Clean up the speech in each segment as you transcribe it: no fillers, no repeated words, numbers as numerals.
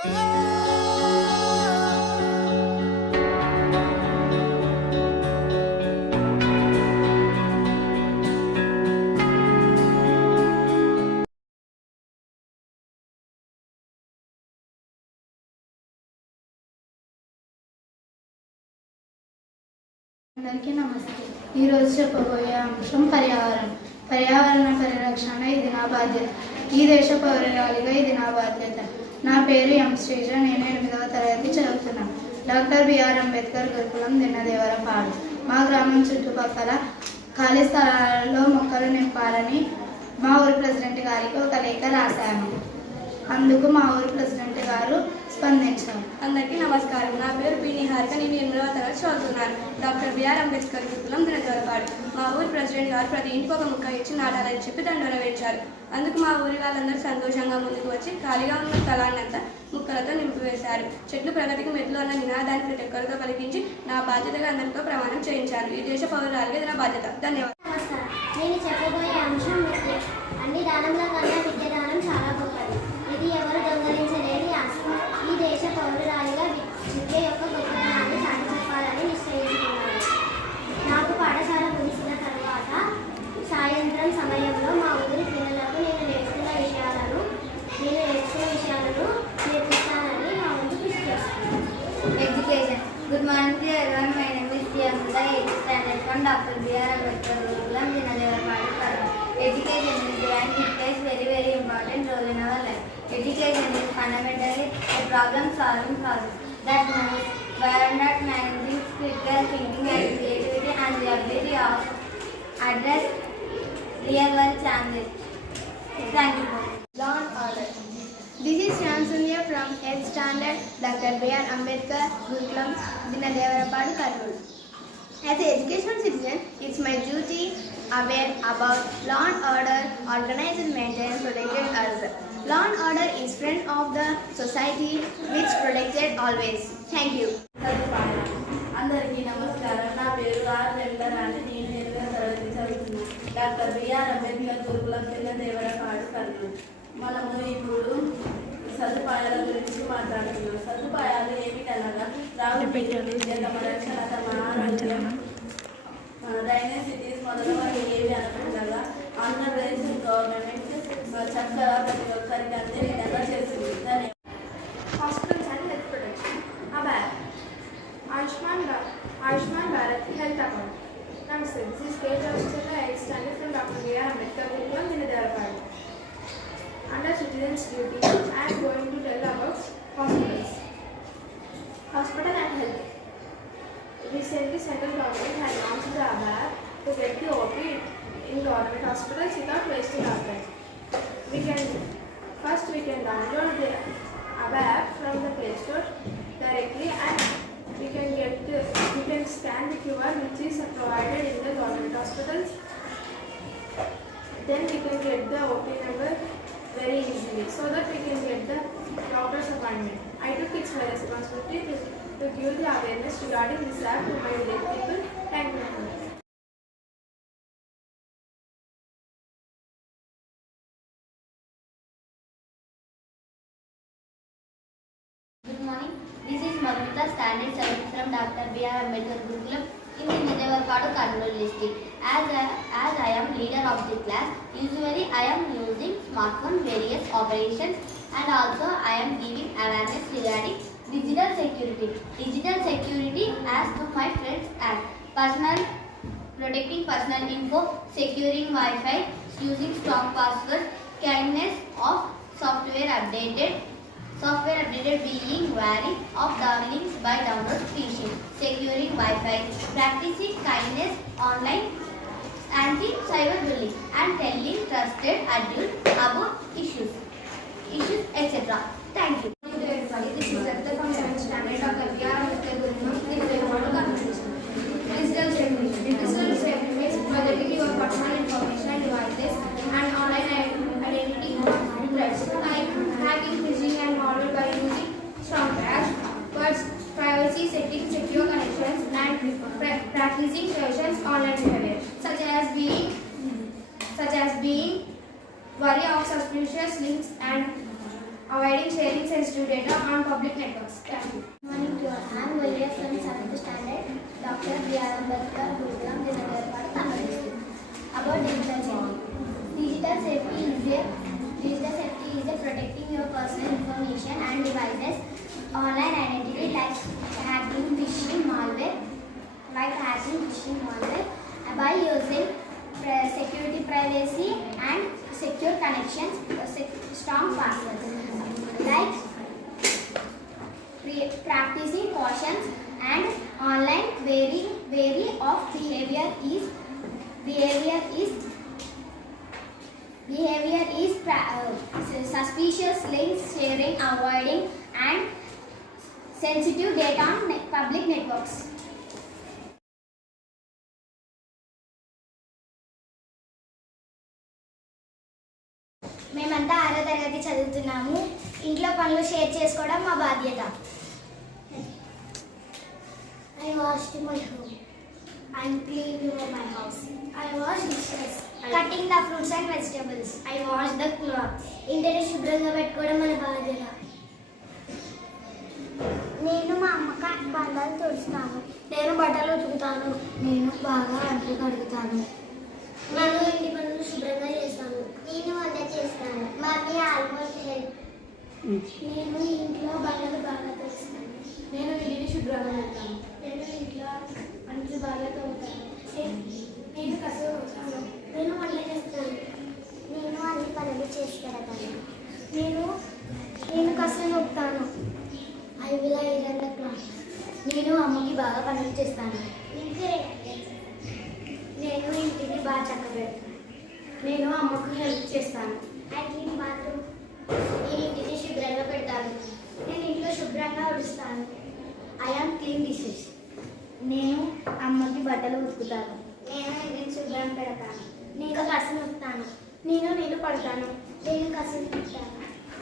అందరికీ నమస్తే. ఈరోజు చెప్పబోయే అంశం పర్యావరణం. పర్యావరణ పరిరక్షణ ఇది నా బాధ్యత. ఈ దేశ పౌరురాలిగా ఇది నా బాధ్యత. నా పేరు ఎం శ్రీజ. నేను 8వ తరగతి చదువుతున్నాను. డాక్టర్ బిఆర్ అంబేద్కర్ గురుకులం దిన్నదేవరపాడు. మా గ్రామం చుట్టుపక్కల ఖాళీ స్థలాలలో మొక్కలు నింపాలని మా ఊరి ప్రెసిడెంట్ గారికి ఒక లేఖ రాశాను. అందుకు మా ఊరి ప్రెసిడెంట్ గారు స్పందించారు. అందరికీ నమస్కారం. నా పేరు పి నిహారిక. నేను 8వ తరగతి చదువుతున్నాను. డాక్టర్ బిఆర్ అంబేద్కర్ గురుకులం దినదేవరపాడు. మా ఊరి ప్రెసిడెంట్ గారు ప్రతి ఇంటికి ఒక మొక్క ఇచ్చి నాటాలని చెప్పి దండన వేశారు. అందుకు మా ఊరి వాళ్ళందరూ సంతోషంగా ముందుకు వచ్చి ఖాళీగా ఉన్న స్థలాన్నంతా మొక్కలతో నింపివేశారు. చెట్లు ప్రగతికి మెట్లు అన్న నినాదాన్ని ప్రతి ఒక్కరితో పలికించి నా బాధ్యతగా అందరితో ప్రమాణం చేయించారు. ఈ దేశ పౌరురాలిగా ఇది నా బాధ్యత. ధన్యవాదాలు. నేను చెప్పబోయే అంశం విద్య. అన్ని దానంలో కన్నా విద్య దానం చాలా గొప్పది. ఇది ఎవరు దొంగలించలేని ఆస్తి. ఈ దేశ పౌరురాలిగా విద్య యొక్క గొప్పతనాన్ని చాటి చెప్పాలని నిశ్చయించుకున్నాను. నాకు పాఠశాల ముగిసిన తర్వాత సాయంత్రం సమయంలో మా ఊరి పిల్లలకు నేను నేర్చుకున్న విషయాలను నేర్పిస్తానని నా ముందు కృషి చేస్తాను. Education. Good morning to everyone. My name is Priyanka, 8th standard from Dr. B.R. Ambedkar Gurukulam, Dinnadevarapadu, Karnool. Education is and it plays very important role in our life. Education is fundamentally a problem-solving process that moves beyond managing critical thinking and creativity and the ability of address real-world challenges. Thank you. Law and order. This is Shamsunya from 8th standard, Dr. B.R. Ambedkar Gurukulam, Dinnadevarapadu, Karnool. As an educational citizen, it's my duty aware about law and order, organized, maintained, protected us. Law and order is friend of the society, which protected always. Thank you. అందరికీ నమస్కారం. నా పేరు ఆర్ వెంకటరాణి. నేను 8వ తరగతి చదువుతున్నాను. Doctor BR Ambedkar గురుకులం దిన్నదేవరపాడు, కర్నూలు. మనము ఇప్పుడు సదుపాయాల గురించి మాట్లాడుతున్నాం. సదుపాయాలు ఏమిటనగా తమ రక్షణ, తమ ఆరోగ్యం, డ్రైనేజ్ సిటీస్ మొదలైనవి ఏవి అనుకుంటగా ఆంధ్రప్రదేశ్ గవర్నమెంట్ చక్కగా ప్రతి ఒక్కరికి అంతే విధంగా చేస్తుంది. Hospitals and health protection. ABHAR, Ayushman Bharat Health Account. Namaste. This is K. Joseph, 8th standard from Dr. B.R. Ambedkar Gurukulam, Dinnadevarapadu. Under citizens' duty, I am going to tell about hospitals. Hospital and health. Recently, central government has launched the ABHAR to get the OP in government hospitals without wasting our time. We can download the ABHAR app from the Play Store directly, and we can scan the QR which is provided in the government hospitals. Then we can get the OP number very easily, so that we can get the doctor's appointment. I took it's my responsibility to give the awareness regarding this app to my village people. Thank you. Good morning. This is Marumita, standard 7th from Dr. B.R. Ambedkar Gurukulam in Dinnadevarapadu, Karnool district. As I am leader of the class, usually I am using smartphone various operations, and also I am giving awareness regarding digital security. Digital security as to my friends as protecting personal info, securing Wi-Fi, using strong passwords, kindness of software updated being wary of downlinks by download phishing, securing Wi-Fi, practicing kindness online, anti-cyberbullying, and telling trusted adults about issues, etc. Thank you. This is Rajita from 7th standard, Dr. B.R. Ambedkar Gurukulam, Dinnadevarapadu, Karnool. Digital security. Digital security means protecting your personal information and devices and online identity threats like hacking, phishing, and malware by using strong passwords, privacy settings, secure connections, and practicing cautions online behavior, such as being wary of suspicious links and avoiding sharing sensitive data on public networks. Thank you. Morning to all. I am Valia from 7th standard, Dr. B.R. Ambedkar Gurukulam, Dinadharpad, Kannur district. About digital safety. Digital safety is a protecting your personal information and devices, online identity like hacking, phishing, malware, by using security, privacy, and secure connections, strong passwords, like practicing cautions and online vary of behavior is suspicious links sharing, avoiding, and sensitive data on public networks. మేమంతా 6వ తరగతి చదువుతున్నాము. ఇంట్లో పనులు షేర్ చేసుకోవడం మా బాధ్యత. I washed my home. I cleaned my house. I washed dishes. Cutting the fruits and vegetables. I washed the clothes. ఇంటిని శుభ్రంగా పెట్టుకోవడం మన బాధ్యత. నేను మా అమ్మకి బండలు తుడుస్తాను. నేను బట్టలు ఉతుకుతాను. నేను బాగా అంట్లు కడుగుతాను. నేను ఇంటి పనులు శుభ్రంగా చేస్తాను. నేను వంట చేస్తాను. Mummy almost help. నేను ఇంట్లో బండలు బాగా తుడుస్తాను. నేను ఇంటిని శుభ్రంగా పెడతాను. నేను ఇంట్లో అంట్లు బాగా తోముతాను. నేను కసువు అవుతాను. నేను వంట చేస్తాను. నేను అన్ని పనులు చేసి పెడతాను. నేను కసువు నొక్కుతాను. I will iron the cloth. నేను అమ్మకి బాగా పనులు చేస్తాను. నేను ఇంటిని బాగా చక్కబెడతాను. నేను అమ్మకు హెల్ప్ చేస్తాను. I clean bathroom. నేను ఇంటిని శుభ్రంగా పెడతాను. నేను ఇంట్లో శుభ్రంగా ఉడుస్తాను. I am clean dishes. నేను అమ్మకి బట్టలు ఉతుకుతాను. నేను ఇంటిని శుభ్రం పెడతాను. నేను కసు నొక్కుతాను. నేను పడతాను. నేను కసు నొక్కుతాను.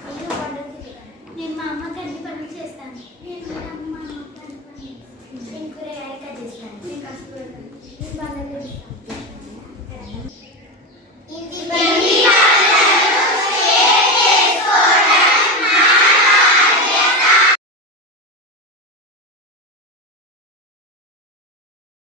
నేను బట్టలు ఉతుకుతాను. నేను మా అమ్మకి అన్ని పనులు చేస్తాను. నేను మా అమ్మకి అన్ని పనులు చేస్తాను. నేను కూరగాయలు కట్ చేస్తాను. నేను కసు పెడతాను. నేను బండలు ఉడుస్తాను.